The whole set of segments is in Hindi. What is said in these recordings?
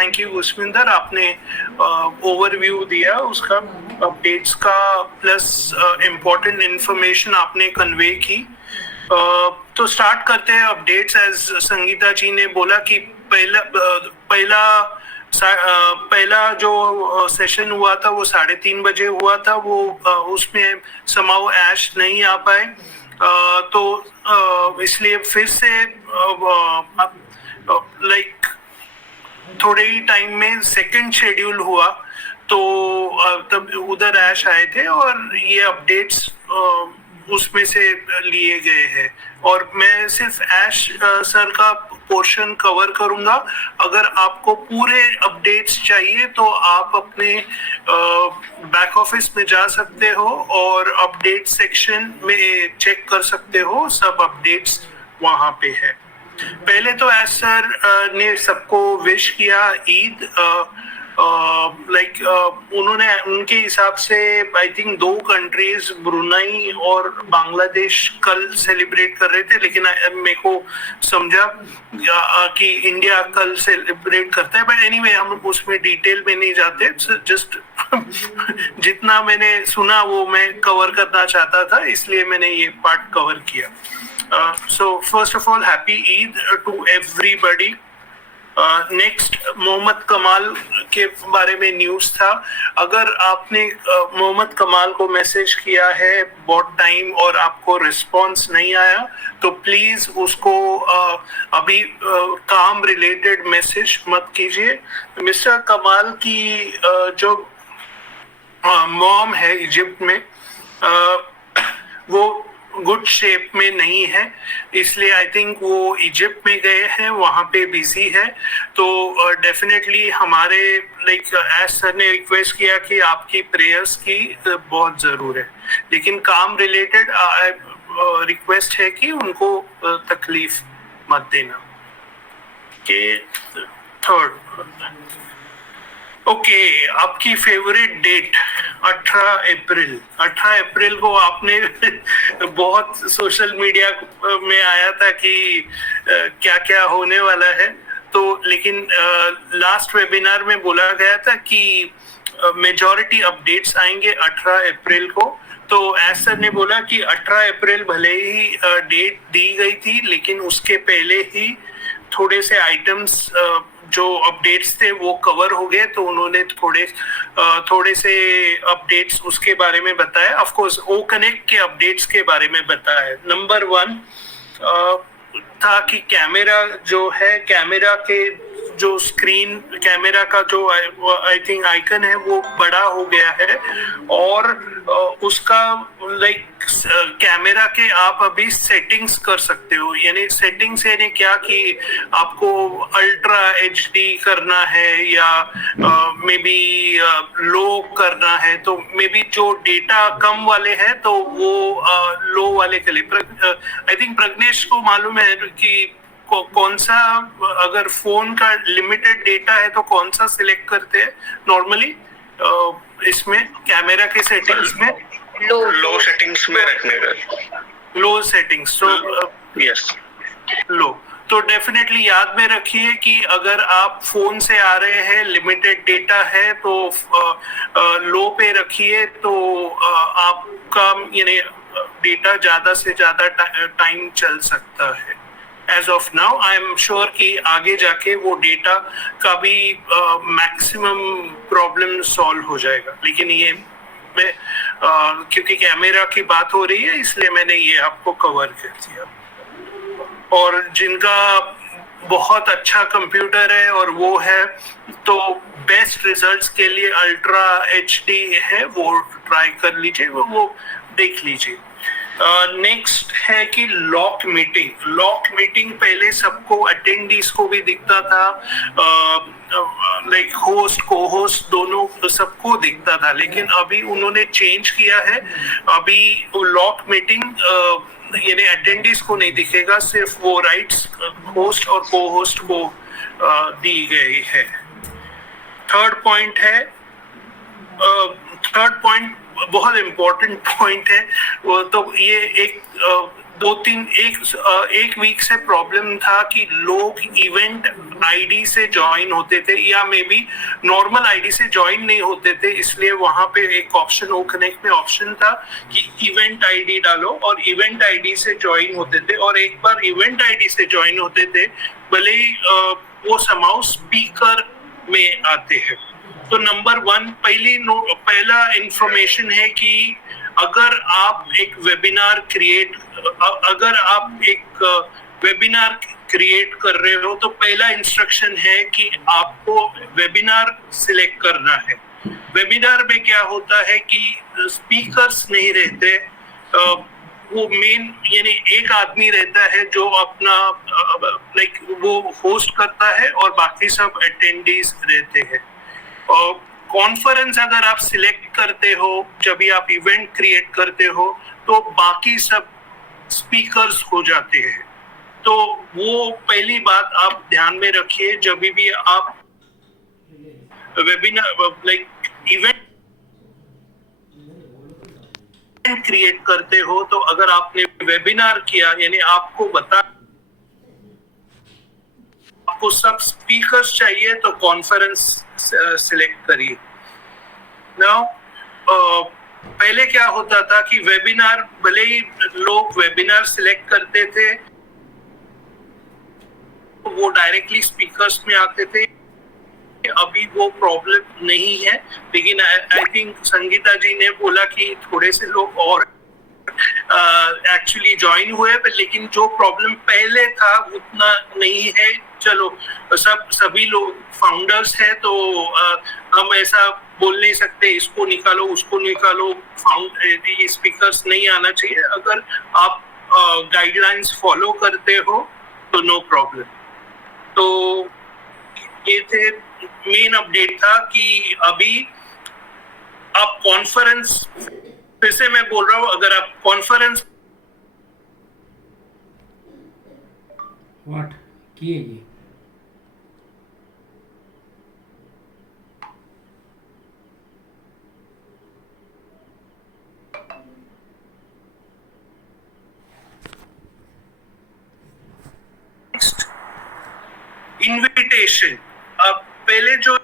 थैंक यू गुस्विंदर, आपने ओवरव्यू दिया उसका, अपडेट्स का, प्लस इम्पोर्टेंट इंफॉर्मेशन आपने कन्वे की। तो स्टार्ट करते हैं अपडेट्स। एज संगीता जी ने बोला कि पहला जो सेशन हुआ था वो 3:30 बजे हुआ था, वो उसमें समाओ ऐश नहीं आ पाए, तो इसलिए फिर से लाइक थोड़े ही टाइम में सेकंड शेड्यूल हुआ, तो तब उधर ऐश आए थे और ये अपडेट्स उसमें से लिए गए हैं। और मैं सिर्फ ऐश सर का पोर्शन कवर करूंगा। अगर आपको पूरे अपडेट्स चाहिए तो आप अपने बैक ऑफिस में जा सकते हो और अपडेट सेक्शन में चेक कर सकते हो, सब अपडेट्स वहां पे है। पहले तो ऐश सर ने सबको विश किया ईद। उन्होंने उनके हिसाब से आई थिंक 2 कंट्रीज ब्रुनेई और बांग्लादेश कल सेलिब्रेट कर रहे थे, लेकिन मेरे को समझा कि इंडिया कल सेलिब्रेट करता है। बट एनीवे हम उसमें डिटेल में नहीं जाते, जस्ट जितना मैंने सुना वो मैं कवर करना चाहता था, इसलिए मैंने ये पार्ट कवर किया। So first of all, happy Eid to everybody. Next Mohammed Kamal के बारे में न्यूज था। अगर आपने मोहम्मद कमाल को मैसेज किया है बहुत टाइम और आपको रिस्पॉन्स नहीं आया, तो प्लीज उसको अभी काम रिलेटेड मैसेज मत कीजिए। मिस्टर कमाल की जो मॉम है इजिप्ट में, वो गुड शेप में नहीं है, इसलिए आई थिंक वो इजिप्ट में गए हैं, वहाँ पे बिजी है। तो डेफिनेटली हमारे एज सर ने रिक्वेस्ट किया कि आपकी प्रेयर्स की बहुत जरूर है, लेकिन काम रिलेटेड रिक्वेस्ट है कि उनको तकलीफ मत देना। के थर्ड ओके, आपकी फेवरेट डेट 18 अप्रैल। 18 अप्रैल को आपने बहुत सोशल मीडिया में आया था कि क्या क्या होने वाला है, तो लेकिन लास्ट वेबिनार में बोला गया था कि मेजॉरिटी अपडेट्स आएंगे 18 अप्रैल को। तो एस सर ने बोला कि 18 अप्रैल भले ही डेट दी गई थी, लेकिन उसके पहले ही थोड़े से आइटम्स जो अपडेट्स थे वो कवर हो गए, तो उन्होंने थोड़े से अपडेट्स उसके बारे में बताया। ऑफ कोर्स ओ कनेक्ट के अपडेट्स के बारे में बताया। नंबर 1 था कि कैमरा जो है, कैमरा के जो स्क्रीन कैमरा का जो आई थिंक आइकन है वो बड़ा हो गया है, और उसका कैमरा के आप अभी सेटिंग्स कर सकते हो। यानी सेटिंग्स यानी क्या कि आपको अल्ट्रा HD करना है या मे बी लो करना है, तो मे बी जो डेटा कम वाले हैं तो वो लो वाले के लिए। आई थिंक प्रज्ञेश को मालूम है कि कौन सा, अगर फोन का लिमिटेड डेटा है तो कौन सा सिलेक्ट करते हैं नॉर्मली इसमें कैमरा के सेटिंग्स में? लो सेटिंग्स में रखने का। लो सेटिंग्स, तो यस लो। तो डेफिनेटली याद में रखिए कि अगर आप फोन से आ रहे हैं, लिमिटेड डेटा है, तो लो पे रखिए, तो आपका यानी डेटा ज्यादा से ज्यादा टाइम चल सकता है। As of now I am sure कि आगे जाके वो डेटा का भी मैक्सिमम प्रॉब्लम सॉल्व हो जाएगा, लेकिन ये मैं क्योंकि कैमरा की बात हो रही है इसलिए मैंने ये आपको कवर कर दिया। और जिनका बहुत अच्छा कंप्यूटर है और वो है, तो बेस्ट रिजल्ट्स के लिए अल्ट्रा HD है, वो ट्राई कर लीजिए, वो देख लीजिए। नेक्स्ट है कि लॉक मीटिंग पहले सबको अटेंडीज को भी दिखता था, लाइक होस्ट को होस्ट दोनों सबको दिखता था, लेकिन अभी उन्होंने चेंज किया है। अभी लॉक मीटिंग यानी अटेंडीज को नहीं दिखेगा, सिर्फ वो राइट्स होस्ट और को होस्ट को दी गई है। थर्ड पॉइंट बहुत इम्पोर्टेंट पॉइंट है, वो तो ये एक एक वीक से प्रॉब्लम था कि लोग इवेंट आईडी से ज्वाइन होते थे या मे बी नॉर्मल आईडी से ज्वाइन नहीं होते थे, इसलिए वहां पे एक ऑप्शन ओ कनेक्ट में ऑप्शन था कि इवेंट आईडी डालो और इवेंट आईडी से ज्वाइन होते थे। और एक बार इवेंट आईडी से ज्वाइन होते थे भले ही वो समाउ स्पीकर में आते हैं। तो नंबर 1 पहला इंफॉर्मेशन है कि अगर आप एक वेबिनार क्रिएट कर रहे हो तो पहला इंस्ट्रक्शन है कि आपको वेबिनार सिलेक्ट करना है। वेबिनार में क्या होता है कि स्पीकर्स नहीं रहते, वो मेन यानी एक आदमी रहता है जो अपना वो होस्ट करता है और बाकी सब अटेंडीज रहते हैं। कॉन्फ्रेंस अगर आप सिलेक्ट करते हो, जब भी आप इवेंट क्रिएट करते हो तो बाकी सब स्पीकर्स हो जाते हैं। तो वो पहली बात आप ध्यान में रखिए जब भी आप वेबिनार इवेंट क्रिएट करते हो। तो अगर आपने वेबिनार किया यानी आपको सब स्पीकर्स चाहिए तो कॉन्फ्रेंस सिलेक्ट करिए। नाउ पहले क्या होता था कि वेबिनार भले ही लोग वेबिनार सिलेक्ट करते थे वो डायरेक्टली स्पीकर्स में आते थे, अभी वो प्रॉब्लम नहीं है। लेकिन आई थिंक संगीता जी ने बोला कि थोड़े से लोग और एक्चुअली ज्वाइन हुए, लेकिन जो प्रॉब्लम पहले था उतना नहीं है। चलो सभी लोग फाउंडर्स हैं तो हम ऐसा बोल नहीं सकते इसको निकालो उसको निकालो, ये स्पीकर्स नहीं आना चाहिए। अगर आप गाइडलाइंस फॉलो करते हो तो नो प्रॉब्लम। तो ये थे मेन अपडेट था कि अभी आप कॉन्फ्रेंस, फिर से मैं बोल रहा हूँ, अगर आप कॉन्फ्रेंस व्हाट किए ये इनविटेशन, अब पहले जो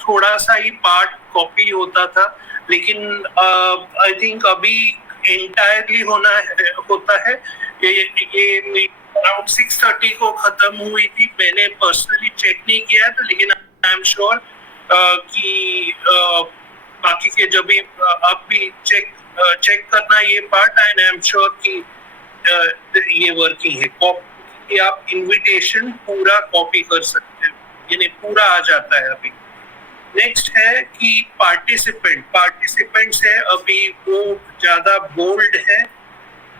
थोड़ा सा ही पार्ट कॉपी होता था, लेकिन आई थिंक अभी एंटायरली होता है। ये अराउंड 6:30 को खत्म हुई थी। मैंने पर्सनली चेक नहीं किया था, लेकिन आई एम श्योर कि बाकी के जब भी आप भी चेक करना ये part, and I am sure कि ये वर्किंग है। कॉपी आप इनविटेशन पूरा कॉपी कर सकते हो, यानी पूरा आ जाता है अभी। नेक्स्ट है कि पार्टिसिपेंट्स है, अभी वो ज्यादा बोल्ड है।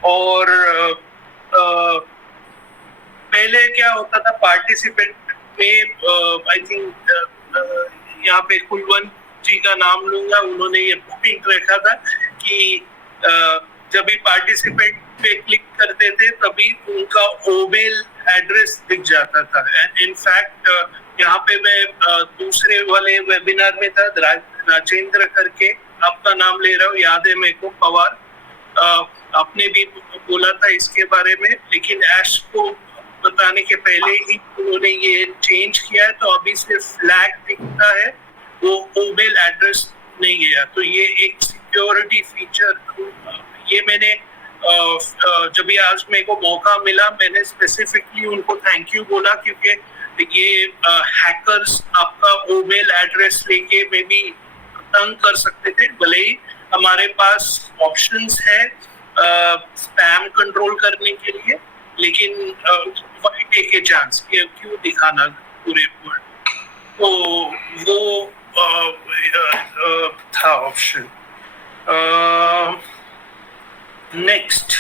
और पहले क्या होता था पार्टिसिपेंट में, आई थिंक यहाँ पे कुलवंत जी का नाम लूंगा, उन्होंने ये पॉइंट रखा था कि जब भी पार्टिसिपेंट पे क्लिक करते थे तभी उनका ईमेल एड्रेस दिख जाता था। इनफैक्ट यहाँ पे मैं दूसरे वाले वेबिनार में था, राजेंद्र करके आपका नाम ले रहा हूँ, याद है मेरे को, पवार, आपने भी बोला था इसके बारे में, लेकिन ऐश को बताने के पहले ही उन्होंने ये चेंज किया है। तो अभी सिर्फ फ्लैग दिखता है, वो ईमेल एड्रेस नहीं गया। तो ये एक सिक्योरिटी फीचर, ये मैंने जब भी आज मेरे को मौका मिला मैंने स्पेसिफिकली उनको थैंक यू बोला, क्योंकि ये हैकर्स आपका ईमेल एड्रेस लेके मे बी तंग कर सकते थे। भले ही हमारे पास ऑप्शंस है स्पैम कंट्रोल करने के लिए, लेकिन टेक ए चांस, क्यों दिखाना पूरे वर्ल्ड। तो वो था option. Next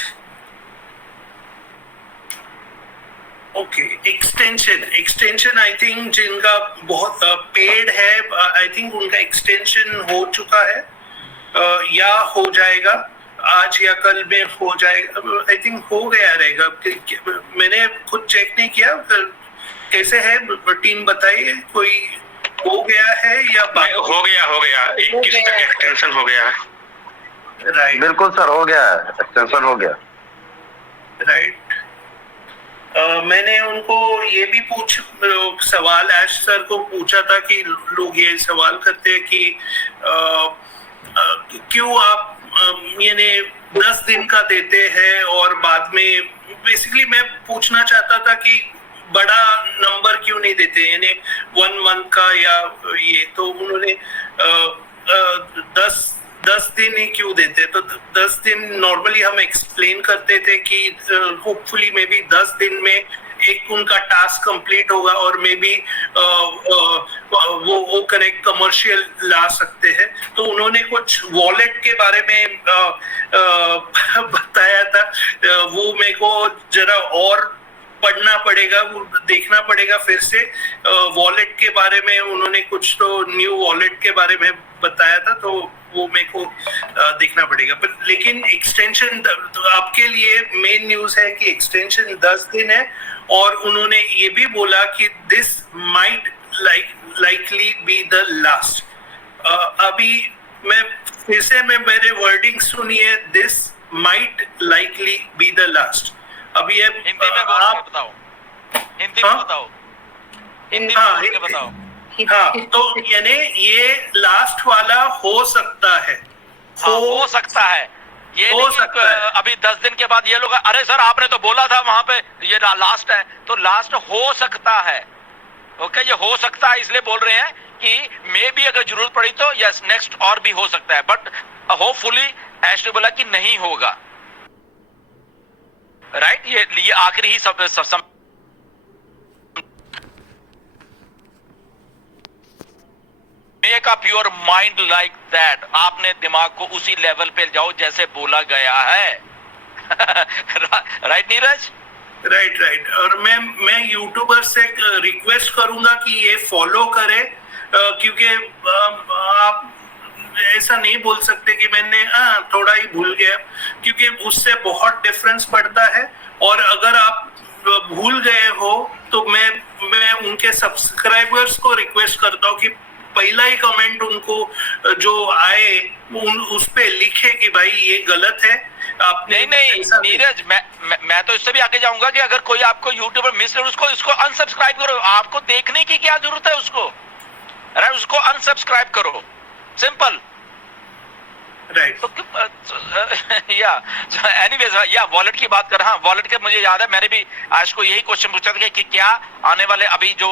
okay, extension I think जिनका बहुत पेड है, आई थिंक उनका एक्सटेंशन हो चुका है या हो जाएगा, आज या कल में हो जाएगा। आई थिंक हो गया रहेगा, मैंने खुद चेक नहीं किया। कैसे है टीम बताइए, कोई हो गया है या हो गया 21 तक एक्सटेंशन हो गया है। राइट बिल्कुल सर, हो गया है, एक्सटेंशन हो गया। राइट। मैंने उनको ये भी सवाल ऐश सर को पूछा था कि लोग ये सवाल करते हैं कि क्यों आप यानी 10 दिन का देते हैं और बाद में, बेसिकली मैं पूछना चाहता था कि बड़ा नंबर क्यों नहीं देते, यानी 1 मंथ का या ये, तो उन्होंने 10 दिन ही क्यों देते। तो 10 दिन नॉर्मली हम एक्सप्लेन करते थे कि होपफुली मे बी 10 दिन में एक उनका टास्क कंप्लीट होगा और मे बी वो कनेक्ट कमर्शियल ला सकते हैं। तो उन्होंने कुछ वॉलेट के बारे में बताया था, वो मेरे को जरा और पढ़ना पड़ेगा, वो देखना पड़ेगा फिर से। वॉलेट के बारे में उन्होंने कुछ तो न्यू वॉलेट के बारे में बताया था, तो वो मेरे को देखना पड़ेगा। पर लेकिन एक्सटेंशन तो आपके लिए मेन न्यूज़ है कि एक्सटेंशन 10 दिन है, और उन्होंने ये भी बोला कि this might likely be the last. अभी मैं फिर से मेरे वर्डिंग सुनिए, this might likely be the last. अभी ये हिंदी में बोल के बताओ, हिंदी में बताओ, हिंदी में बोल के बताओ। हाँ, तो यानी ये लास्ट वाला हो सकता है, हो सकता है, ये हो नहीं सकता है। अभी 10 दिन के बाद ये लोग, अरे सर आपने तो बोला था वहां पे ये लास्ट है, तो लास्ट हो सकता है। ओके, ये हो सकता है इसलिए बोल रहे हैं कि मे भी अगर जरूरत पड़ी तो यस नेक्स्ट और भी हो सकता है, बट होपफुली ऐश ने बोला कि नहीं होगा। राइट, ये आखिरी ही सब make up your mind like that, आपने दिमाग को उसी लेवल पे जाओ जैसे बोला गया है। राइट नीरज? राइट। और मैं यूट्यूबर से रिक्वेस्ट करूंगा कि ये फॉलो करे, क्योंकि आप ऐसा नहीं बोल सकते कि मैंने थोड़ा ही भूल गया, क्योंकि उससे बहुत डिफरेंस पड़ता है। और अगर आप भूल गए हो तो मैं उनके सब्सक्राइबर्स को रिक्वेस्ट करता हूँ कि पहला ही कमेंट उनको जो आए उस पे लिखे कि भाई ये गलत है आपने। नहीं नीरज, मैं तो इससे भी आगे जाऊंगा कि अगर कोई आपको यूट्यूबर मिस ले, उसको अनसब्सक्राइब करो। आपको देखने की क्या जरूरत है उसको, अरे उसको अनसब्सक्राइब करो, सिंपल। राइट। या एनीवेज, या वॉलेट की बात कर, हाँ वॉलेट के मुझे याद है मैंने भी आज को यही क्वेश्चन पूछा था कि क्या आने वाले अभी जो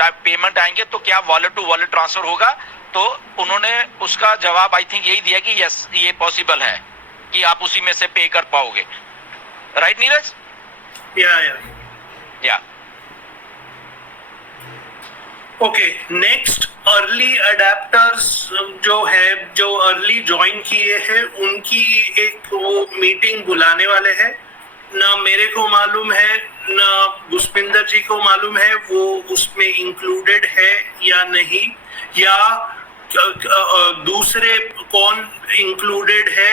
पेमेंट आएंगे तो क्या वॉलेट टू वॉलेट ट्रांसफर होगा, तो उन्होंने उसका जवाब आई थिंक यही दिया कि यस ये पॉसिबल है कि आप उसी में से पे कर पाओगे। राइट नीरज? या ओके, नेक्स्ट अर्ली अडेप्टर्स जो अर्ली ज्वाइन किए हैं उनकी एक वो मीटिंग बुलाने वाले हैं। ना मेरे को मालूम है ना गुस्पिंदर जी को मालूम है वो उसमें इंक्लूडेड है या नहीं, या दूसरे कौन इंक्लूडेड है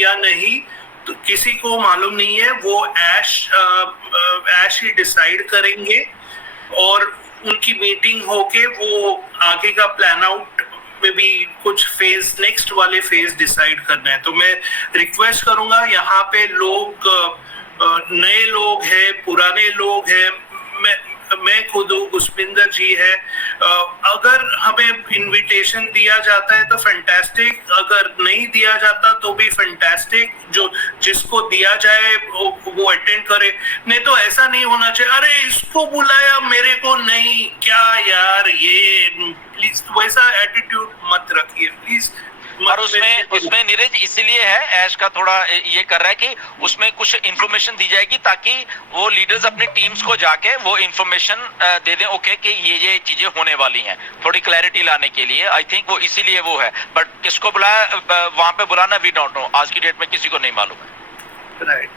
या नहीं, तो किसी को मालूम नहीं है। वो ऐश ही डिसाइड करेंगे, और उनकी मीटिंग होके वो आगे का प्लान आउट में भी कुछ फेज, नेक्स्ट वाले फेज डिसाइड करना है। तो मैं रिक्वेस्ट करूंगा, यहाँ पे लोग नए लोग हैं, पुराने लोग हैं, मैं खुद हूँ, गुस्पिंदर जी है। अगर हमें इनविटेशन दिया जाता है तो फैंटास्टिक, अगर नहीं दिया जाता तो भी फैंटास्टिक। जो जिसको दिया जाए वो अटेंड करे, नहीं तो ऐसा नहीं होना चाहिए अरे इसको बुलाया मेरे को नहीं, क्या यार ये, प्लीज वैसा एटीट्यूड मत रखिए प्लीज। और उसमें नीरज इसलिए है, ऐश का थोड़ा ये कर रहा है कि उसमें कुछ इंफॉर्मेशन दी जाएगी ताकि वो लीडर्स अपनी टीम्स को जाके वो इंफॉर्मेशन दे दें, ओके कि ये चीजें होने वाली हैं, थोड़ी क्लैरिटी लाने के लिए। आई थिंक वो इसीलिए वो है, बट किसको बुलाया वहां पे बुलाना वी डोंट नो, आज की डेट में किसी को नहीं मालूम है। राइट।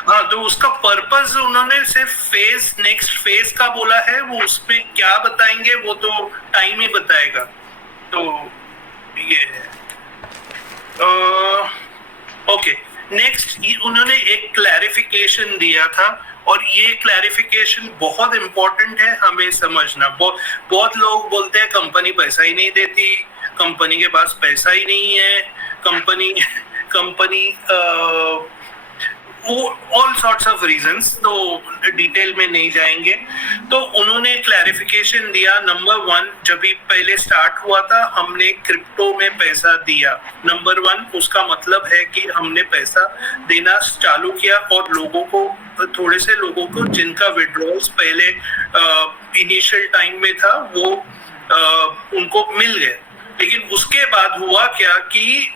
हाँ, तो उसका पर्पस उन्होंने सिर्फ नेक्स्ट फेज का बोला है, वो उसमें क्या बताएंगे वो तो टाइम ही बताएगा। तो ये है। ओके, नेक्स्ट उन्होंने एक क्लैरिफिकेशन दिया था, और ये क्लैरिफिकेशन बहुत इंपॉर्टेंट है हमें समझना। बहुत लोग बोलते हैं कंपनी पैसा ही नहीं देती, कंपनी के पास पैसा ही नहीं है, company all sorts of reasons, तो डिटेल में नहीं जाएंगे। तो उन्होंने क्लैरिफिकेशन दिया, नंबर 1, जब भी पहले स्टार्ट हुआ था हमने क्रिप्टो में पैसा दिया, नंबर 1 उसका मतलब है कि हमने पैसा देना चालू किया और लोगों को, थोड़े से लोगों को जिनका विड्रॉल्स पहले इनिशियल टाइम में था वो उनको मिल गए। लेकिन उसके बाद हुआ क्या कि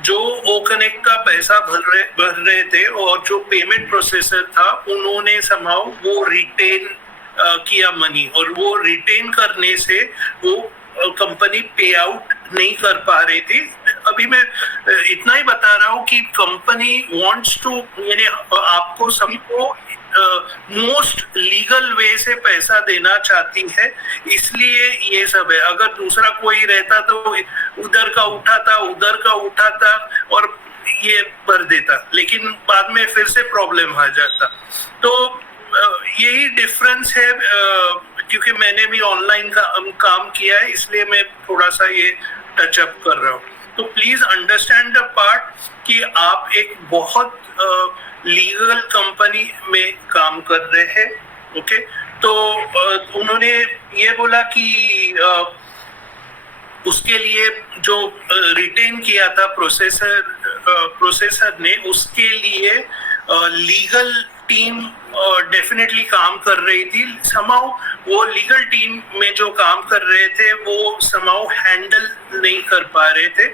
जो ओ कनेक्ट का पैसा भर रहे थे और जो पेमेंट प्रोसेसर था उन्होंने समाउ वो रिटेन किया मनी, और वो रिटेन करने से वो कंपनी पे आउट नहीं कर पा रही थी। अभी मैं इतना ही बता रहा हूँ कि कंपनी वांट्स टू, यानी आपको सबको मोस्ट लीगल वे से पैसा देना चाहती है, इसलिए ये सब है। अगर दूसरा कोई रहता तो उधर का उठाता और ये भर देता, लेकिन बाद में फिर से प्रॉब्लम आ जाता। तो यही डिफरेंस है, क्योंकि मैंने भी ऑनलाइन काम किया है इसलिए मैं थोड़ा सा ये टच अप कर रहा हूँ। तो प्लीज अंडरस्टैंड द पार्ट कि आप एक बहुत लीगल कंपनी में काम कर रहे हैं, ओके। तो उन्होंने ये बोला कि उसके लिए जो रिटेन किया था प्रोसेसर ने, उसके लिए लीगल टीम डेफिनेटली काम कर रही थी। समाउ वो लीगल टीम में जो काम कर रहे थे वो समाउ हैंडल नहीं कर पा रहे थे,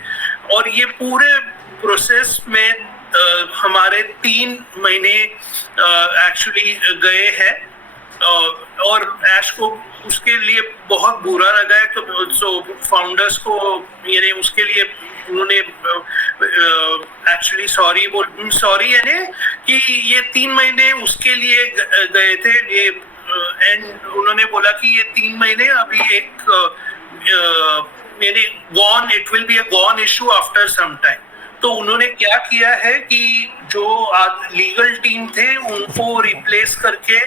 और ये पूरे प्रोसेस में हमारे 3 महीने एक्चुअली गए हैं, और ऐश को उसके लिए बहुत बुरा लगा है। तो सो फाउंडर्स को, यानी उसके लिए उन्होंने एक्चुअली सॉरी यानी कि ये 3 महीने उसके लिए गए थे ये, एंड उन्होंने बोला कि ये 3 महीने अभी एक यानी gone, it will be a gone issue after some time. तो उन्होंने क्या किया है कि जो लीगल टीम थे उनको रिप्लेस करके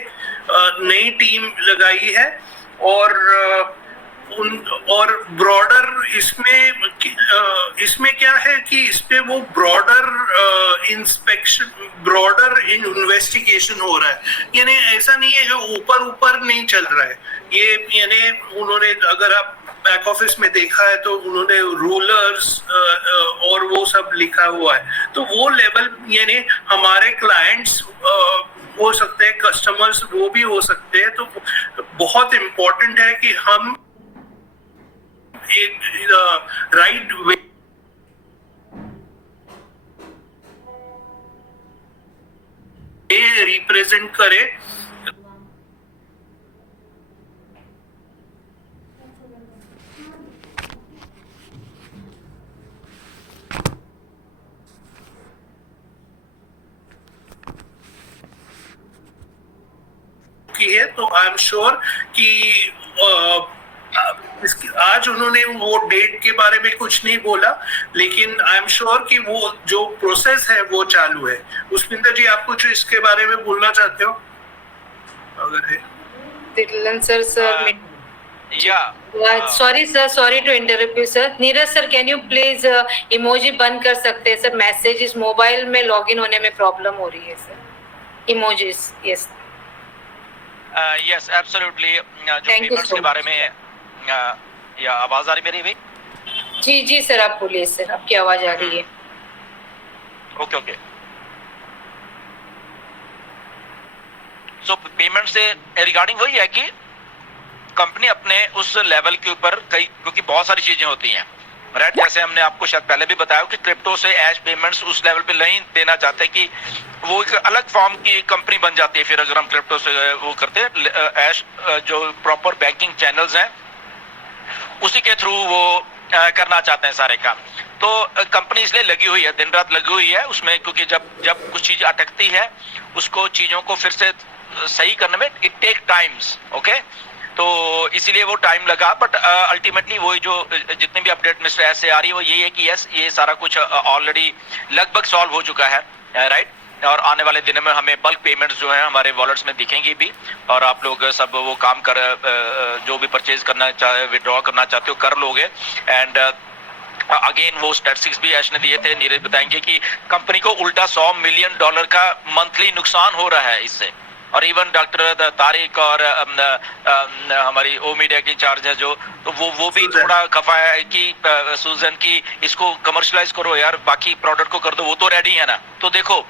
नई टीम लगाई है, और ब्रॉडर इसमें क्या है कि इसमें वो ब्रॉडर इन्वेस्टिगेशन हो रहा है। यानी ऐसा नहीं है जो ऊपर नहीं चल रहा है ये, यानी उन्होंने, अगर आप बैक ऑफिस में देखा है तो उन्होंने रूलर्स और वो सब लिखा हुआ है। तो वो लेवल, यानी हमारे क्लाइंट्स हो सकते हैं, कस्टमर्स वो भी हो सकते हैं। तो बहुत इम्पोर्टेंट है कि हम एक राइट वे रिप्रेजेंट करें। है तो आई एम श्योर कि आज उन्होंने वो डेट के बारे में कुछ नहीं बोला, लेकिन आई एम श्योर कि वो जो प्रोसेस है वो चालू है। पुष्पिंदर जी, आप कुछ इसके बारे में बोलना चाहते हो? अगर है sir, sorry sir, sorry to interrupt you sir. Neeraj sir, can you please emoji बंद कर सकते हैं सर? मैसेजेस मोबाइल में लॉगिन होने में प्रॉब्लम हो रही है sir. Emojis, yes yes absolutely. जो पेमेंट्स के बारे में या आवाज आ रही मेरी भी? जी सर, आप बोलिए सर, आपकी आवाज आ रही है। ओके। सो पेमेंट से रिगार्डिंग वही है कि कंपनी अपने उस लेवल के ऊपर कई, क्योंकि बहुत सारी चीजें होती हैं, राइट। जैसे हमने आपको शायद पहले भी बताया कि क्रिप्टो से ऐश पेमेंट्स उस लेवल पे नहीं देना चाहते कि वो एक अलग फॉर्म की कंपनी बन जाती है। फिर अगर हम क्रिप्टो से वो करते हैं, ऐश जो प्रॉपर बैंकिंग चैनल्स हैं उसी के थ्रू वो करना चाहते हैं सारे काम। तो कंपनी इसलिए लगी हुई है, दिन रात लगी हुई है उसमें, क्योंकि जब कुछ चीज अटकती है उसको चीजों को फिर से सही करने में इट टेक टाइम्स, ओके। तो इसीलिए वो टाइम लगा, बट अल्टीमेटली वही जो जितने भी अपडेट मिस्टर ऐसे आ रही है वो यही है कि यस, ये सारा कुछ ऑलरेडी लगभग सॉल्व हो चुका है, राइट। और आने वाले दिनों में हमें बल्क पेमेंट्स जो है हमारे वॉलेट्स में दिखेंगी भी, और आप लोग सब वो काम कर जो भी परचेज करना चाहे, विड्रॉ करना चाहते हो कर लोगे। एंड अगेन वो स्टैटिस्टिक्स भी ऐश ने दिए थे, नीरज बताएंगे कि कंपनी को उल्टा $100 मिलियन का मंथली नुकसान हो रहा है इससे। और इवन डॉक्टर तारिक और हमारी ओ मीडिया की इंचार्ज है जो, तो वो भी थोड़ा खफा है कि सुजन की इसको कमर्शलाइज करो यार, बाकी प्रोडक्ट को कर दो, वो तो रेडी है ना। तो देखो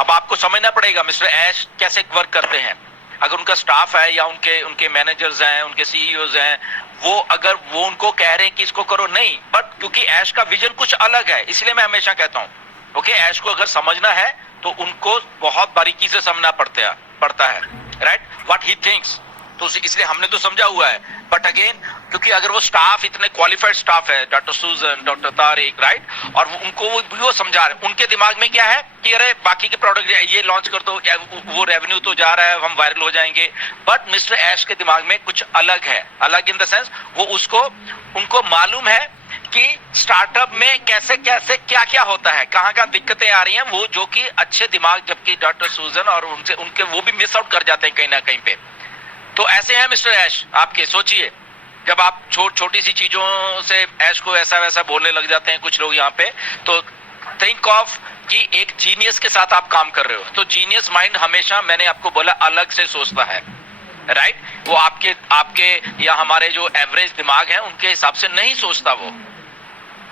अब आपको समझना पड़ेगा मिस्टर ऐश कैसे वर्क करते हैं। अगर उनका स्टाफ है या उनके मैनेजर्स हैं, उनके सीईओज हैं, वो अगर वो उनको कह रहे हैं कि इसको करो, नहीं, बट क्योंकि ऐश का विजन कुछ अलग है, इसलिए मैं हमेशा कहता हूँ ओके, ऐश को अगर समझना है तो उनको बहुत बारीकी से समझना पड़ता है राइट, व्हाट ही थिंक्स। तो इसलिए हमने तो समझा हुआ है, बट अगेन क्योंकि अगर वो स्टाफ इतने क्वालिफाइड स्टाफ है, डॉक्टर सुजन, डॉक्टर तारिक, राइट, और उनको वो समझा रहे, उनके दिमाग में क्या है कि अरे बाकी के प्रोडक्ट ये लॉन्च कर दो, वो रेवेन्यू तो जा रहा है, हम वायरल हो जाएंगे। बट मिस्टर ऐश के दिमाग में कुछ अलग है, अलग इन द सेंस वो उनको मालूम है कि स्टार्टअप में कैसे कैसे क्या क्या होता है, कहाँ कहाँ दिक्कतें आ रही हैं, वो जो कि अच्छे दिमाग, जबकि डॉक्टर सुजन और उनके वो भी मिस आउट कर जाते हैं कहीं ना कहीं पे। तो ऐसे हैं मिस्टर ऐश आपके, सोचिए जब आप छोटी सी चीजों से ऐश को ऐसा वैसा बोलने लग जाते हैं कुछ लोग यहाँ पे, तो थिंक ऑफ कि एक जीनियस के साथ आप काम कर रहे हो। तो जीनियस माइंड हमेशा, मैंने आपको बोला, अलग से सोचता है राइट, वो आपके या हमारे जो एवरेज दिमाग है उनके हिसाब से नहीं सोचता वो,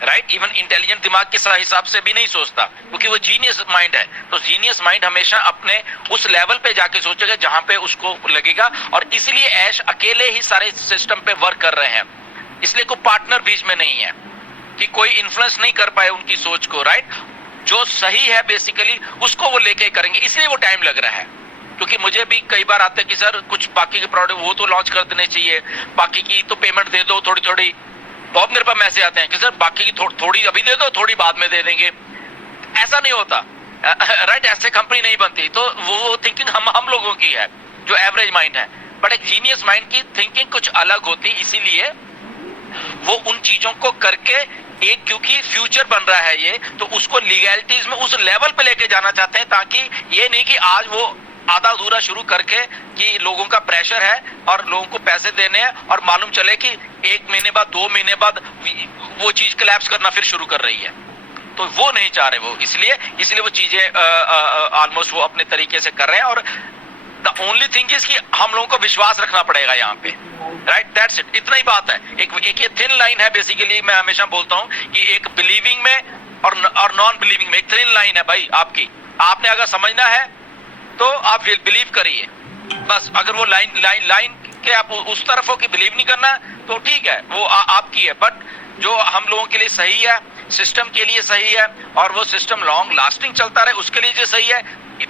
राइट, इवन इंटेलिजेंट दिमाग के हिसाब से भी नहीं सोचता, क्योंकि वो जीनियस माइंड है। तो जीनियस माइंड हमेशा अपने उस लेवल पे जाके सोचेगा जहां पे उसको लगेगा, और इसलिए ऐश अकेले ही सारे सिस्टम पे वर्क कर रहे हैं, इसलिए कोई पार्टनर बीच में नहीं है कि कोई इन्फ्लुएंस नहीं कर पाए उनकी सोच को, राइट। जो सही है बेसिकली उसको वो लेके करेंगे, इसलिए वो टाइम लग रहा है। क्योंकि मुझे भी कई बार आते हैं कि सर कुछ बाकी के प्रोडक्ट वो तो लॉन्च कर देने चाहिए, बाकी की तो पेमेंट दे दो थोड़ी थोड़ी। बहुत मेरे पास मैसेज आते हैं कि सर बाकी की थोड़ी अभी दे दो, थोड़ी बाद में दे देंगे। ऐसा नहीं होता राइट, ऐसे कंपनी नहीं बनती। तो वो थिंकिंग हम लोगों की है जो एवरेज माइंड है, बट एक जीनियस माइंड की थिंकिंग कुछ अलग होती, इसीलिए वो उन चीजों को करके एक, क्योंकि फ्यूचर बन रहा है ये, तो उसको लीगैलिटीज में उस लेवल पे लेके जाना चाहते हैं, ताकि ये नहीं कि आज वो आधा अधूरा शुरू करके कि लोगों का प्रेशर है और लोगों को पैसे देने हैं और मालूम चले कि 1 महीने बाद 2 महीने बाद वो चीज कोलैप्स करना फिर शुरू कर रही है। तो वो नहीं चाह रहे वो, इसलिए वो चीजें ऑलमोस्ट वो अपने तरीके से कर रहे हैं। और द ओनली थिंग इज कि हम लोगों को विश्वास रखना पड़ेगा यहाँ पे, राइट, दैट्स इट, इतना ही बात है। एक ये थिन लाइन है बेसिकली, मैं हमेशा बोलता हूँ कि एक बिलीविंग में और नॉन बिलीविंग में एक थिन लाइन है भाई आपकी। आपने अगर समझना है तो आप बिलीव करिए बस, अगर वो लाइन के आप उस तरफ हो कि बिलीव नहीं करना तो ठीक है, वो आपकी है। बट जो हम लोगों के लिए सही है, सिस्टम के लिए सही है, और वो सिस्टम लॉन्ग लास्टिंग चलता रहे, उसके लिए जो सही है,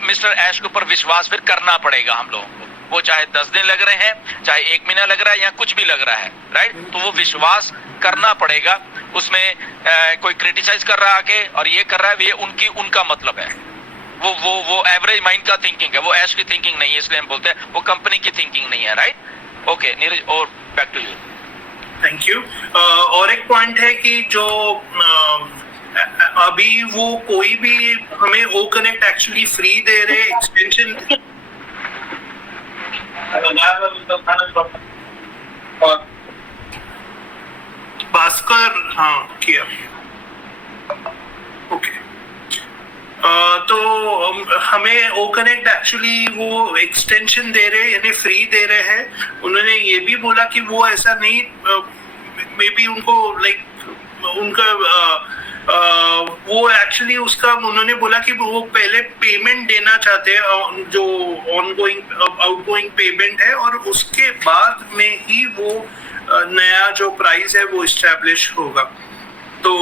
मिस्टर ऐश के ऊपर विश्वास फिर करना पड़ेगा हम लोगों को। वो चाहे 10 दिन लग रहे हैं, चाहे 1 महीना लग रहा है, या कुछ भी लग रहा है, राइट, तो वो विश्वास करना पड़ेगा। उसमें कोई क्रिटिसाइज कर रहा है आके और ये कर रहा है, ये उनका मतलब है, वो एवरेज माइंड का थिंकिंग है, वो ऐश की थिंकिंग नहीं है, इसलिए हम बोलते हैं वो कंपनी की थिंकिंग नहीं है, राइट। ओके नीरज, और back to you. Thank you. और एक पॉइंट है कि जो अभी वो कोई भी हमें ओ कनेक्ट एक्चुअली फ्री दे रहे एक्सटेंशन, भास्कर, हाँ किया, ओके। तो हमें ओ कनेक्ट एक्चुअली वो एक्सटेंशन दे रहे, यानी फ्री दे रहे हैं। उन्होंने ये भी बोला कि वो ऐसा नहीं, मे बी उनको उनका वो एक्चुअली उसका उन्होंने बोला कि वो पहले पेमेंट देना चाहते हैं, जो ऑनगोइंग आउटगोइंग पेमेंट है, और उसके बाद में ही वो नया जो प्राइस है वो इस्टेब्लिश होगा। तो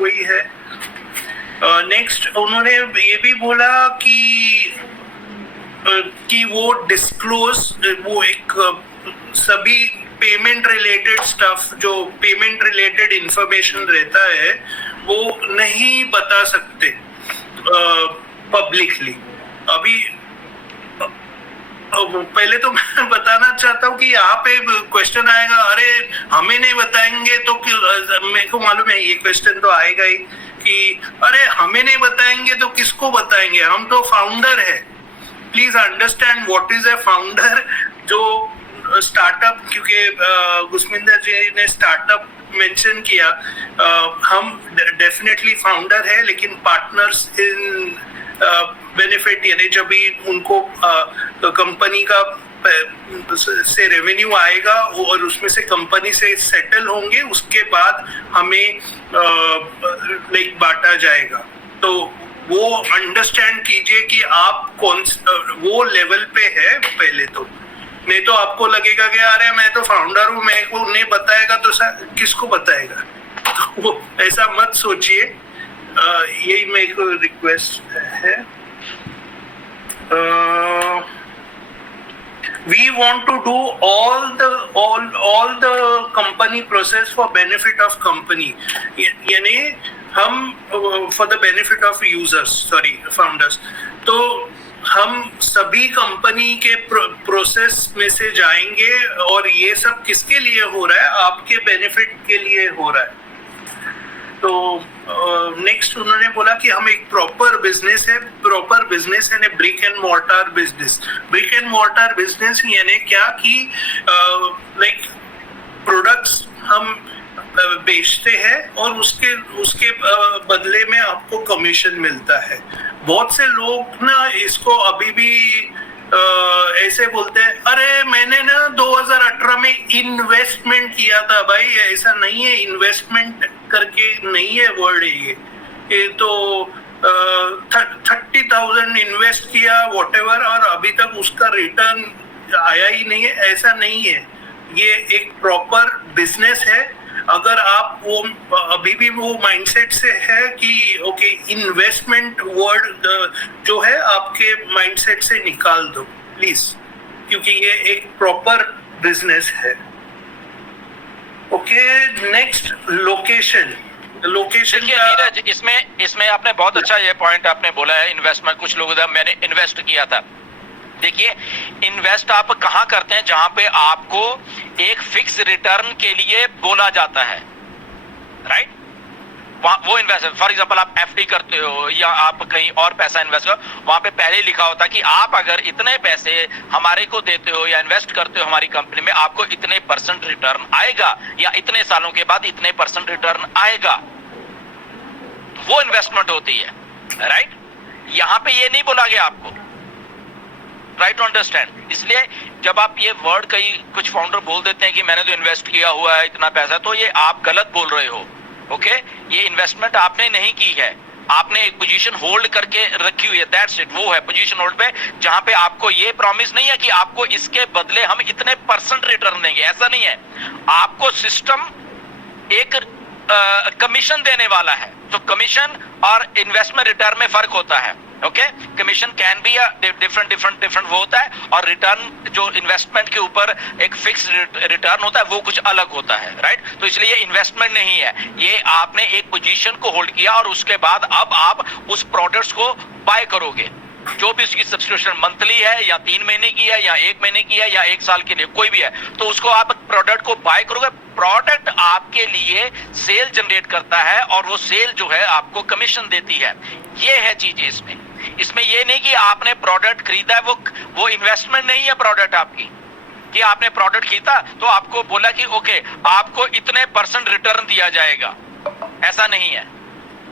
वही है। नेक्स्ट उन्होंने ये भी बोला कि वो डिस्क्लोज, वो एक सभी पेमेंट रिलेटेड स्टफ, जो पेमेंट रिलेटेड इंफॉर्मेशन रहता है, वो नहीं बता सकते पब्लिकली। अभी पहले तो मैं बताना चाहता हूँ कि यहाँ पे क्वेश्चन आएगा, अरे हमें नहीं बताएंगे तो, मेरे को मालूम है ये क्वेश्चन तो आएगा ही कि अरे हमें नहीं बताएंगे तो किसको बताएंगे, हम तो फाउंडर है। Please understand what is a founder. जो स्टार्टअप, क्योंकि गुस्मिंदर जी ने स्टार्टअप मेंशन किया, हम डेफिनेटली फाउंडर है लेकिन पार्टनर्स इन बेनिफिट, यानी जब भी उनको कंपनी का से रेवेन्यू आएगा और उसमें से कंपनी से सेटल होंगे, उसके बाद हमें लाइक बांटा जाएगा। तो वो अंडरस्टैंड कीजिए कि आप कौन वो लेवल पे है पहले तो, नहीं तो आपको लगेगा कि अरे मैं तो फाउंडर हूँ, मेरे को नहीं बताएगा तो किसको बताएगा, तो वो ऐसा मत सोचिए। यही मेरे को रिक्वेस्ट है। We want to do all the company process for benefit of company, यानी हम for the benefit of users, sorry founders, तो हम सभी कंपनी के प्रोसेस में से जाएंगे और ये सब किसके लिए हो रहा है, आपके बेनिफिट के लिए हो रहा है। तो नेक्स्ट उन्होंने बोला कि हम एक प्रॉपर बिजनेस है brick and mortar business. Brick and mortar business यानी क्या कि लाइक प्रोडक्ट्स हम बेचते हैं और उसके बदले में आपको कमीशन मिलता है। बहुत से लोग ना इसको अभी भी ऐसे बोलते हैं, अरे मैंने ना 2018 में इन्वेस्टमेंट किया था। भाई ऐसा नहीं है, इन्वेस्टमेंट करके नहीं है वर्ड ये तो 30,000 इन्वेस्ट किया व्हाटएवर और अभी तक उसका रिटर्न आया ही नहीं है, ऐसा नहीं है। ये एक प्रॉपर बिजनेस है। अगर आप वो अभी भी वो माइंडसेट से है कि ओके इन्वेस्टमेंट वर्ड जो है आपके माइंडसेट से निकाल दो प्लीज, क्योंकि ये एक प्रॉपर बिजनेस है। ओके नेक्स्ट लोकेशन देखिए नीरज, इसमें आपने बहुत अच्छा ये पॉइंट आपने बोला है, इन्वेस्टमेंट। कुछ लोग मैंने इन्वेस्ट किया था। देखिए इन्वेस्ट आप कहां करते हैं, जहां पे आपको एक फिक्स रिटर्न के लिए बोला जाता है, राइट? वो इन्वेस्ट, फॉर एग्जांपल आप एफडी करते हो या आप कहीं और पैसा इन्वेस्ट करो, वहां पे पहले लिखा होता है कि आप अगर इतने पैसे हमारे को देते हो या इन्वेस्ट करते हो हमारी कंपनी में, आपको इतने % रिटर्न आएगा या इतने सालों के बाद इतने % रिटर्न आएगा। वो इन्वेस्टमेंट होती है, राइट? यहां पे ये नहीं बोला गया आपको, राइट टू अंडरस्टैंड। इसलिए जब आप ये वर्ड कई कुछ फाउंडर बोल देते हैं कि मैंने तो इन्वेस्ट किया हुआ है इतना पैसा, तो ये आप गलत बोल रहे हो। ओके ये इन्वेस्टमेंट आपने नहीं की है, आपने एक पोजीशन होल्ड करके रखी हुई है, दैट्स इट। वो है पोजीशन होल्ड पे, जहां पे आपको ये प्रॉमिस नहीं है कि आपको इसके बदले हम इतने % रिटर्न देंगे, ऐसा नहीं है। आपको सिस्टम एक कमीशन देने वाला है। तो कमीशन और इन्वेस्टमेंट रिटर्न में फर्क होता है। Okay commission can be different वो होता है, और रिटर्न जो इन्वेस्टमेंट के ऊपर एक फिक्स रिटर्न होता है वो कुछ अलग होता है, राइट? तो इसलिए ये इन्वेस्टमेंट नहीं है, ये आपने एक पोजीशन को होल्ड किया और उसके बाद अब आप उस प्रोडक्ट्स को बाय करोगे। जो भी उसकी सब्सक्रिप्शन मंथली है या 3 महीने की है या 1 महीने की है या 1 साल के लिए, कोई भी है, तो उसको आप प्रोडक्ट को बाय करोगे। प्रोडक्ट आपके लिए सेल जनरेट करता है और वो सेल जो है आपको कमीशन देती है। ये है चीज इसमें ये नहीं कि आपने प्रोडक्ट खरीदा है, वो इन्वेस्टमेंट नहीं है प्रोडक्ट आपकी, कि आपने प्रोडक्ट खरीदा तो आपको बोला कि ओके आपको इतने % रिटर्न दिया जाएगा, ऐसा नहीं है।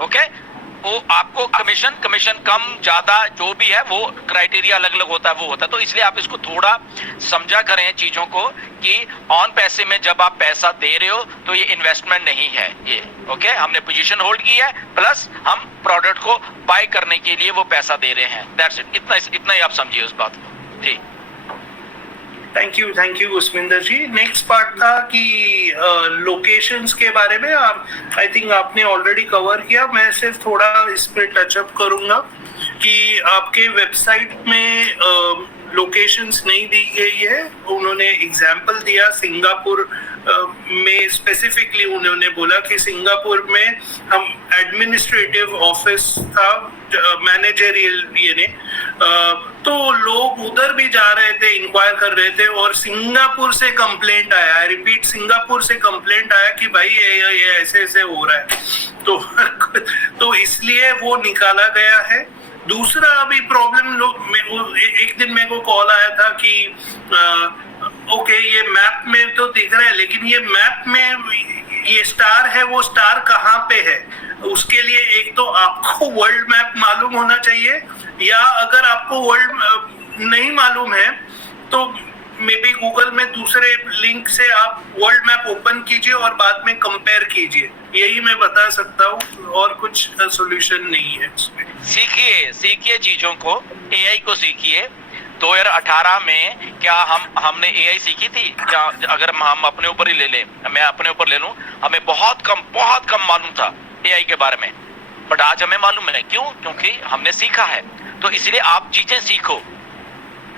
ओके वो आपको कमीशन कम ज्यादा जो भी है वो क्राइटेरिया अलग अलग होता है, वो होता है। तो इसलिए आप इसको थोड़ा समझा करें चीजों को कि ऑन पैसे में जब आप पैसा दे रहे हो तो ये इन्वेस्टमेंट नहीं है ये। ओके हमने पोजीशन होल्ड की है, प्लस हम प्रोडक्ट को बाय करने के लिए वो पैसा दे रहे हैं, दैट्स इट। इतना ही आप समझिए उस बात को जी। Thank you Usminder ji. Next part था कि लोकेशंस के बारे में आई थिंक आपने ऑलरेडी कवर किया, मैं सिर्फ थोड़ा इस पे टचअप करूंगा कि आपके वेबसाइट में लोकेशंस नहीं दी गई है। उन्होंने एग्जाम्पल दिया सिंगापुर में, स्पेसिफिकली उन्होंने बोला कि सिंगापुर में हम एडमिनिस्ट्रेटिव ऑफिस था, मैनेजरियल ये तो लोग उधर भी जा रहे थे, इंक्वायर कर रहे थे, और सिंगापुर से कंप्लेंट आया, रिपीट सिंगापुर से कंप्लेंट आया कि भाई ये ऐसे ऐसे हो रहा है, तो इसलिए वो निकाला गया है। दूसरा अभी प्रॉब्लम, एक दिन मेरे को कॉल आया था कि ओके ये मैप में तो दिख रहा है, लेकिन ये मैप में ये स्टार है, वो स्टार कहाँ पे है, उसके लिए एक तो आपको वर्ल्ड मैप मालूम होना चाहिए, या अगर आपको वर्ल्ड नहीं मालूम है तो मे बी गूगल में दूसरे लिंक से आप वर्ल्ड मैप ओपन कीजिए और बाद में कंपेयर कीजिए। यही मैं बता सकता हूँ, और कुछ सोल्यूशन नहीं है इसमें। सीखिए चीजों को, एआई को सीखिए। 2018 में क्या हमने एआई सीखी थी? या अगर हम अपने ऊपर ही ले लें, मैं अपने ऊपर ले लूं, हमें बहुत कम मालूम था एआई के बारे में, बट आज हमें मालूम है। क्यों? क्योंकि हमने सीखा है। तो इसलिए आप चीजें सीखो।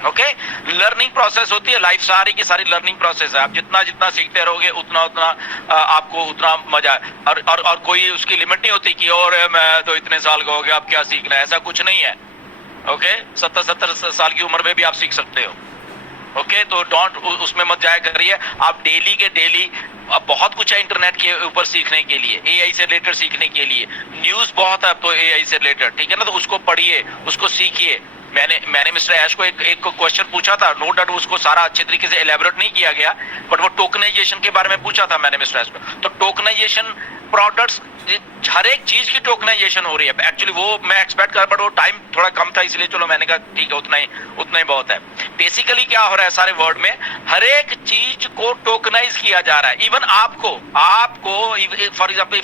ओके, लर्निंग प्रोसेस होती है, लाइफ सारी की सारी लर्निंग प्रोसेस है। आप जितना सीखते रहोगे उतना आपको उतना मजा है। और कोई उसकी लिमिट नहीं होती कि और मैं तो इतने साल का हो गया, अब क्या सीखना है, ऐसा कुछ नहीं है। ओके, 70 साल की उम्र में भी आप सीख सकते हो। ओके, तो डोंट उसमें मत जाया करिए। आप डेली अब बहुत कुछ है इंटरनेट के ऊपर सीखने के लिए, एआई से रिलेटेड सीखने के लिए न्यूज़ बहुत है अब तो एआई से रिलेटेड, ठीक है ना? तो उसको पढ़िए, उसको सीखिए। मैंने मिस्टर ऐश को एक क्वेश्चन पूछा था, नो डाउट उसको सारा अच्छे तरीके से एलैबोरेट नहीं किया गया, बट वो टोकनाइजेशन के बारे में पूछा था मैंने मिस्टर ऐश को। तो टोकनाइजेशन प्रोडक्ट्स, हर एक चीज की टोकनाइजेशन हो रही है। एक्चुअली वो मैं एक्सपेक्ट कर, बट वो टाइम थोड़ा कम था, इसलिए चलो मैंने कहा ठीक है, उतना ही बहुत है। बेसिकली क्या हो रहा है सारे वर्ल्ड में, हर एक चीज को टोकनाइज किया जा रहा है। इवन आपको फॉर एग्जाम्पल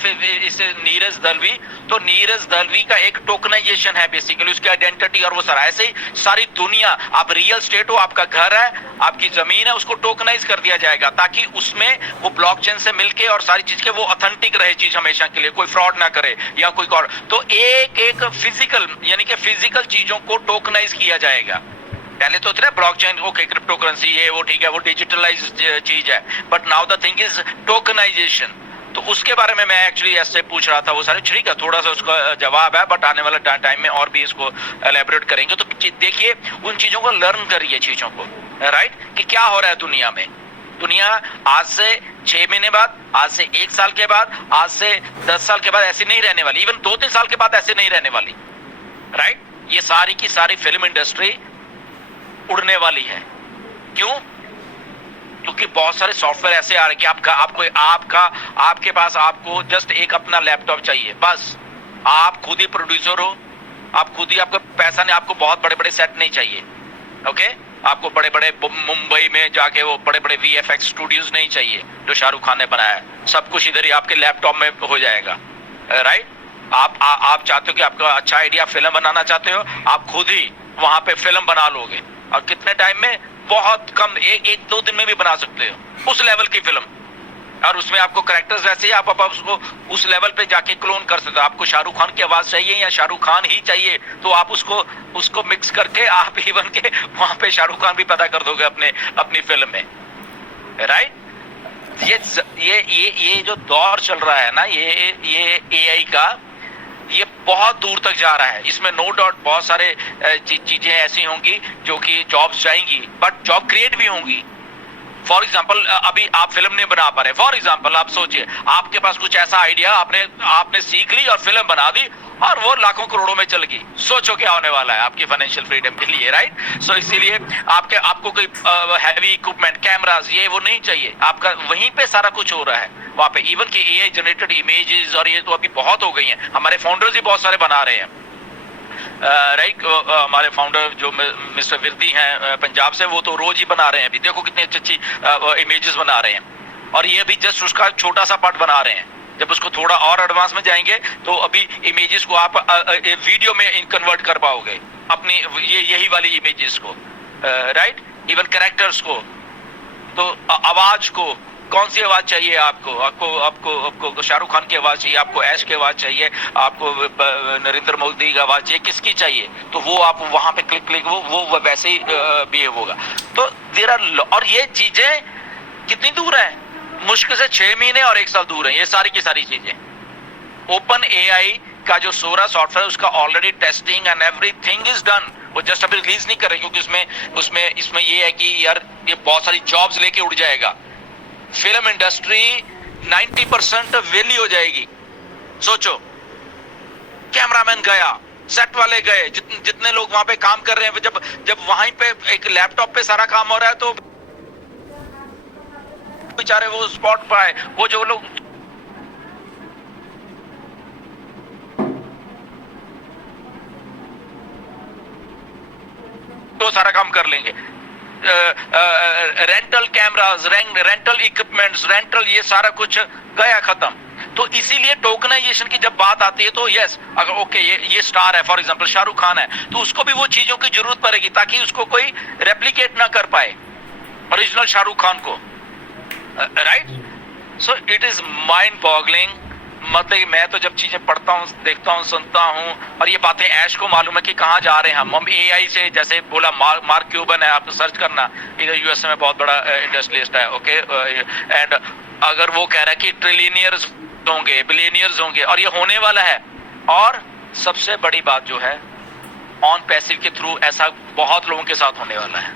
इसे नीरज दलवी, तो नीरज दलवी का एक टोकनाइजेशन है बेसिकली, उसकी आइडेंटिटी और वो सारा। ऐसे ही सारी दुनिया, आप रियल स्टेट हो, आपका घर है, आपकी जमीन है, उसको टोकनाइज कर दिया जाएगा ताकि उसमें वो ब्लॉकचेन से मिलके और सारी चीज के वो ऑथेंटिक रहे चीज हमेशा के लिए, कोई फ्रॉड ना करे या कोई और। तो एक फिजिकल, यानी कि फिजिकल चीजों को टोकनाइज किया जाएगा। पहले तो था ब्लॉकचेन, ओके, क्रिप्टो करेंसी ये वो ठीक है, वो डिजिटलाइज चीज है, but now the thing is tokenization. तो उसके बारे में मैं एक्चुअली ऐसे पूछ रहा था, वो सारे ठीक है, थोड़ा सा उसका जवाब है, बट आने वाला टाइम में और भी इसको एलैबोरेट करेंगे। तो देखिए उन चीजों को लर्न करिए, चीजों को, राइट, कि क्या हो रहा है दुनिया में। दुनिया आज से 6 महीने बाद, आज से 1 साल के बाद, आज से 10 साल के बाद ऐसी नहीं रहने वाली, इवन 2-3 साल के बाद ऐसे नहीं रहने वाली, राइट। ये सारी की सारी फिल्म इंडस्ट्री उड़ने वाली है। क्यों? क्योंकि बहुत सारे सॉफ्टवेयर ऐसे आ रहे कि आपके पास आपको जस्ट एक अपना लैपटॉप चाहिए, बस आप खुद ही प्रोड्यूसर हो, आप खुद ही, आपका पैसा नहीं, आपको बहुत बड़े बड़े सेट नहीं चाहिए। ओके, आपको बड़े बड़े मुंबई में जाके वो बड़े बड़े VFX स्टूडियोज नहीं चाहिए जो शाहरुख खान ने बनाया है। सब कुछ इधर ही आपके लैपटॉप में हो जाएगा, राइट। आप चाहते हो कि आपका अच्छा आइडिया फिल्म बनाना चाहते हो, आप खुद ही वहां पे फिल्म बना लोगे, और कितने टाइम में? बहुत कम, एक 2 दिन में भी बना सकते हो उस लेवल की फिल्म। और उसमें आपको कैरेक्टर्स वैसे ही आप उसको उस लेवल पे जाके क्लोन कर सकते हो। आपको शाहरुख खान की आवाज चाहिए या शाहरुख खान ही चाहिए, तो आप उसको मिक्स करके आप इवन के वहां पे शाहरुख खान भी पैदा कर दोगे अपनी फिल्म में, राइट। ये जो दौर चल रहा है ना, ये AI का, ये बहुत दूर तक जा रहा है। इसमें नो डाउट बहुत सारे चीजें ऐसी होंगी जो कि जॉब्स जाएंगी, बट जॉब क्रिएट भी होंगी। फॉर एग्जाम्पल, अभी आप फिल्म नहीं बना पा रहे, फॉर एग्जाम्पल आप सोचिए, आपके पास कुछ ऐसा आइडिया आपने सीख ली और फिल्म बना दी और वो लाखों करोड़ों में चल गई। सोचो क्या होने वाला है आपकी फाइनेंशियल फ्रीडम के लिए, राइट। सो इसीलिए आपको कोई हैवी इक्विपमेंट, कैमरास, ये वो नहीं चाहिए, आपका वहीं पे सारा कुछ हो रहा है वहां पे। इवन कि AI जनरेटेड इमेजेस और ये तो अभी बहुत हो गई हैं, हमारे फाउंडर्स ही बहुत सारे बना रहे हैं, राइट। हमारे फाउंडर जो मिस्टर विरदी हैं पंजाब से, वो तो रोज ही बना रहे हैं। अभी देखो कितनी अच्छी इमेजेस बना रहे हैं, और ये अभी जस्ट उसका छोटा सा पार्ट बना रहे हैं। जब उसको थोड़ा और एडवांस में जाएंगे तो अभी इमेजेस को आप वीडियो में कन्वर्ट कर पाओगे, अपनी यही वाली इमेजेस को, राइट। इवन कैरेक्टर्स को, तो आवाज को, कौन सी आवाज चाहिए आपको शाहरुख खान की आवाज चाहिए, आपको ऐश की आवाज चाहिए, आपको नरेंद्र मोदी की आवाज चाहिए, किसकी चाहिए, तो वो आप वहां पे क्लिक वो वैसे ही बिहेव होगा। तो और ये चीजें कितनी दूर है? मुश्किल से 6 महीने और 1 साल दूर है ये सारी की सारी चीजें। ओपन AI का जो सोरा सॉफ्टवेयर, उसका already testing and everything is done. वो जस्ट अभी रिलीज नहीं कर रहे, क्योंकि इसमें ये है कि यार ये बहुत सारी जॉब्स लेके उड़ जाएगा। फिल्म इंडस्ट्री 90% वेली हो जाएगी। सोचो, कैमरामैन गया, सेट वाले गए, जितने लोग वहां पे काम कर रहे हैं, जब वहीं पे एक लैपटॉप पे सारा काम हो रहा है, तो बेचारे वो स्पॉट पाए, वो जो लोग तो सारा काम कर लेंगे। Rental cameras, rental equipments, rental ये सारा कुछ गया खत्म। तो इसीलिए टोकनाइजेशन की जब बात आती है तो यस, अगर ओके ये स्टार है, फॉर एग्जांपल शाहरुख खान है, तो उसको भी वो चीजों की जरूरत पड़ेगी ताकि उसको कोई रेप्लिकेट ना कर पाए ओरिजिनल शाहरुख खान को, right. So it is mind boggling. मतलब मैं तो जब चीजें पढ़ता हूँ, देखता हूँ, सुनता हूँ, और ये बातें ऐश को मालूम है कि कहाँ जा रहे हैं हम एआई से। जैसे बोला मार्क क्यूबन है, आप सर्च करना, इधर यूएसए में बहुत बड़ा इंडस्ट्रियलिस्ट है, ओके। एंड अगर वो कह रहा है कि ट्रिलियनियर्स होंगे, बिलियनियर्स होंगे, और ये होने वाला है। और सबसे बड़ी बात जो है, ऑन पैसिव के थ्रू ऐसा बहुत लोगों के साथ होने वाला है,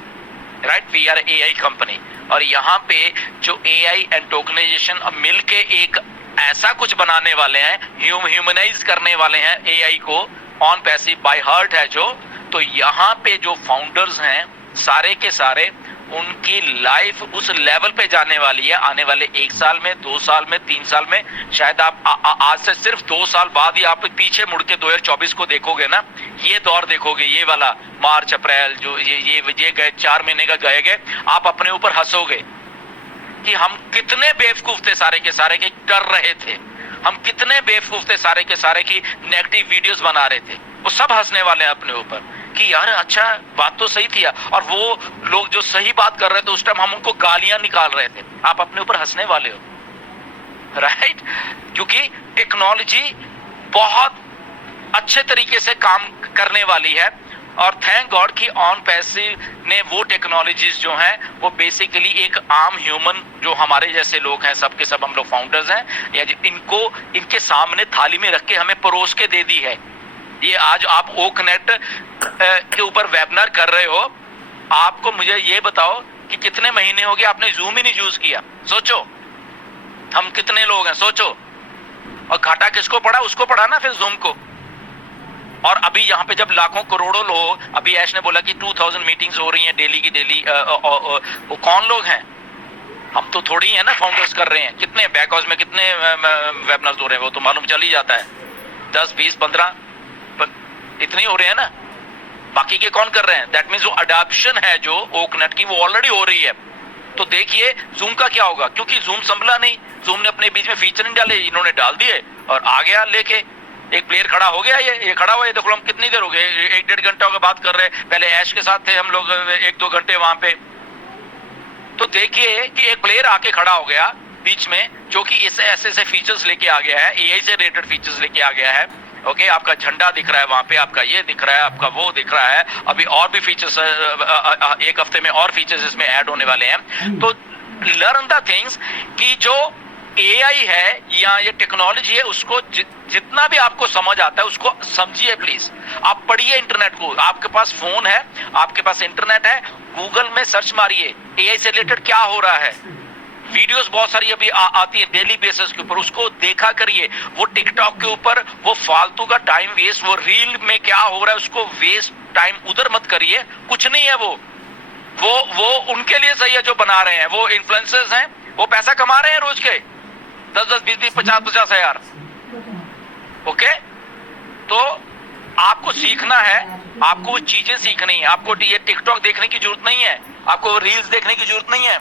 right. We are AI company, और यहाँ पे जो एआई एंड टोकनाइजेशन अब मिलके एक ऐसा कुछ बनाने वाले हैं, ह्यूमनाइज करने वाले हैं एआई को, ऑन पैसिव बाय हार्ट है जो। तो यहाँ पे जो फाउंडर्स हैं सारे के सारे, उनकी लाइफ उस लेवल पे जाने वाली है आने वाले 1 साल में, 2 साल में, 3 साल में। शायद आप आज से सिर्फ 2 साल बाद ही आप पीछे मुड़ के 2024 को देखोगे ना, ये दौर देखोगे, ये वाला मार्च अप्रैल जो ये गए 4 महीने का गए, आप अपने ऊपर हंसोगे कि हम कितने बेवकूफ थे सारे के सारे कि कर रहे थे, हम कितने बेवकूफ थे सारे के सारे की नेगेटिव वीडियोस बना रहे थे। वो सब हंसने वाले हैं अपने ऊपर कि यार अच्छा बात तो सही थी यार। और वो लोग जो सही बात कर रहे थे उस टाइम हम उनको गालियां निकाल रहे थे, आप अपने ऊपर हंसने वाले हो, राइट। क्योंकि टेक्नोलॉजी बहुत अच्छे तरीके से काम करने वाली है, और थैंक गॉड कि ऑन पैसिव ने वो टेक्नोलॉजीज जो हैं वो बेसिकली एक आम ह्यूमन जो हमारे जैसे लोग हैं, सब के सब हम लोग फाउंडर्स हैं, या इनको इनके सामने थाली में रख के हमें परोस के दे दी है। ये आज आप ओ कनेक्ट के ऊपर वेबिनार कर रहे हो, आपको मुझे ये बताओ कि कितने महीने हो गए आपने जूम ही नहीं यूज किया। सोचो हम कितने लोग हैं, सोचो। और घाटा किसको पड़ा? उसको पड़ा ना फिर जूम को। और अभी यहाँ पे जब लाखों करोड़ों लोग, अभी ऐश ने बोला कि 2000 मीटिंग्स हो रही हैं डेली की डेली, वो कौन लोग हैं? हम तो थोड़ी है ना फाउंडर्स कर रहे हैं। कितने बैक हाउस में कितने वेबिनार्स हो रहे हैं वो तो मालूम चल ही जाता है, 10, 20, 15 इतने हो रहे हैं ना। बाकी के कौन कर रहे हैं? दैट मीन्स वो अडॉप्शन है जो ओकनेट की वो ऑलरेडी हो रही है। तो देखिए जूम का क्या होगा, क्योंकि जूम संभला नहीं, जूम ने अपने बीच में फीचर नहीं डाले, इन्होंने डाल दिए और आ गया लेके। एक प्लेयर खड़ा हो गया, ये खड़ा हुआ है, देखो हम कितनी देर हो गए, 1-1.5 घंटा हो गया बात कर रहे हैं। पहले ऐश के साथ थे हम लोग 1-2 घंटे वहां पे। तो देखिए कि एक प्लेयर आके खड़ा हो गया बीच में, जो कि ऐसे फीचर्स लेके आ गया है, एआई से रिलेटेड फीचर्स लेके आ गया है। ओके, आपका झंडा दिख रहा है वहां पे, आपका ये दिख रहा है, आपका वो दिख रहा है। अभी और भी फीचर्स, 1 हफ्ते में और फीचर्स इसमें ऐड होने वाले हैं। तो लर्न द थिंग्स कि जो एआई है या ये टेक्नोलॉजी है, उसको जितना भी आपको समझ आता है उसको समझिए प्लीज। आप पढ़िए इंटरनेट को, आपके पास फोन है, आपके पास इंटरनेट है, गूगल में सर्च मारिए एआई से रिलेटेड क्या हो रहा है। वीडियोस बहुत सारी अभी आती है डेली बेसिस के ऊपर, उसको देखा करिए। वो टिकटॉक के ऊपर वो फालतू का टाइम वेस्ट, वो रील में क्या हो रहा है उसको वेस्ट टाइम उधर मत करिए। कुछ नहीं है वो उनके लिए सही है जो बना रहे हैं, वो इन्फ्लुएंसर्स हैं, वो पैसा कमा रहे हैं रोज के 10-10, 20-20, 50-50 हजार। ओके, तो आपको सीखना है, आपको वो चीजें सीखनी है। आपको ये टिकटॉक देखने की जरूरत नहीं है, आपको रील्स देखने की जरूरत नहीं है।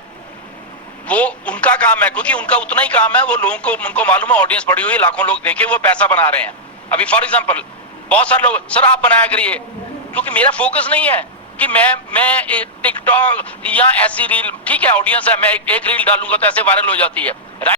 वो उनका काम है, क्योंकि उनका उतना ही काम है। वो लोगों को, उनको मालूम है ऑडियंस बढ़ी हुई है, लाखों लोग देखे, वो पैसा बना रहे हैं। अभी फॉर एग्जांपल बहुत सारे लोग, सर आप बनाया करिए, क्योंकि मेरा फोकस नहीं है कि मैं टिकटॉक या ऐसी रील, ठीक है ऑडियंस है, मैं एक रील डालूंगा तो ऐसे वायरल हो जाती है, राइट।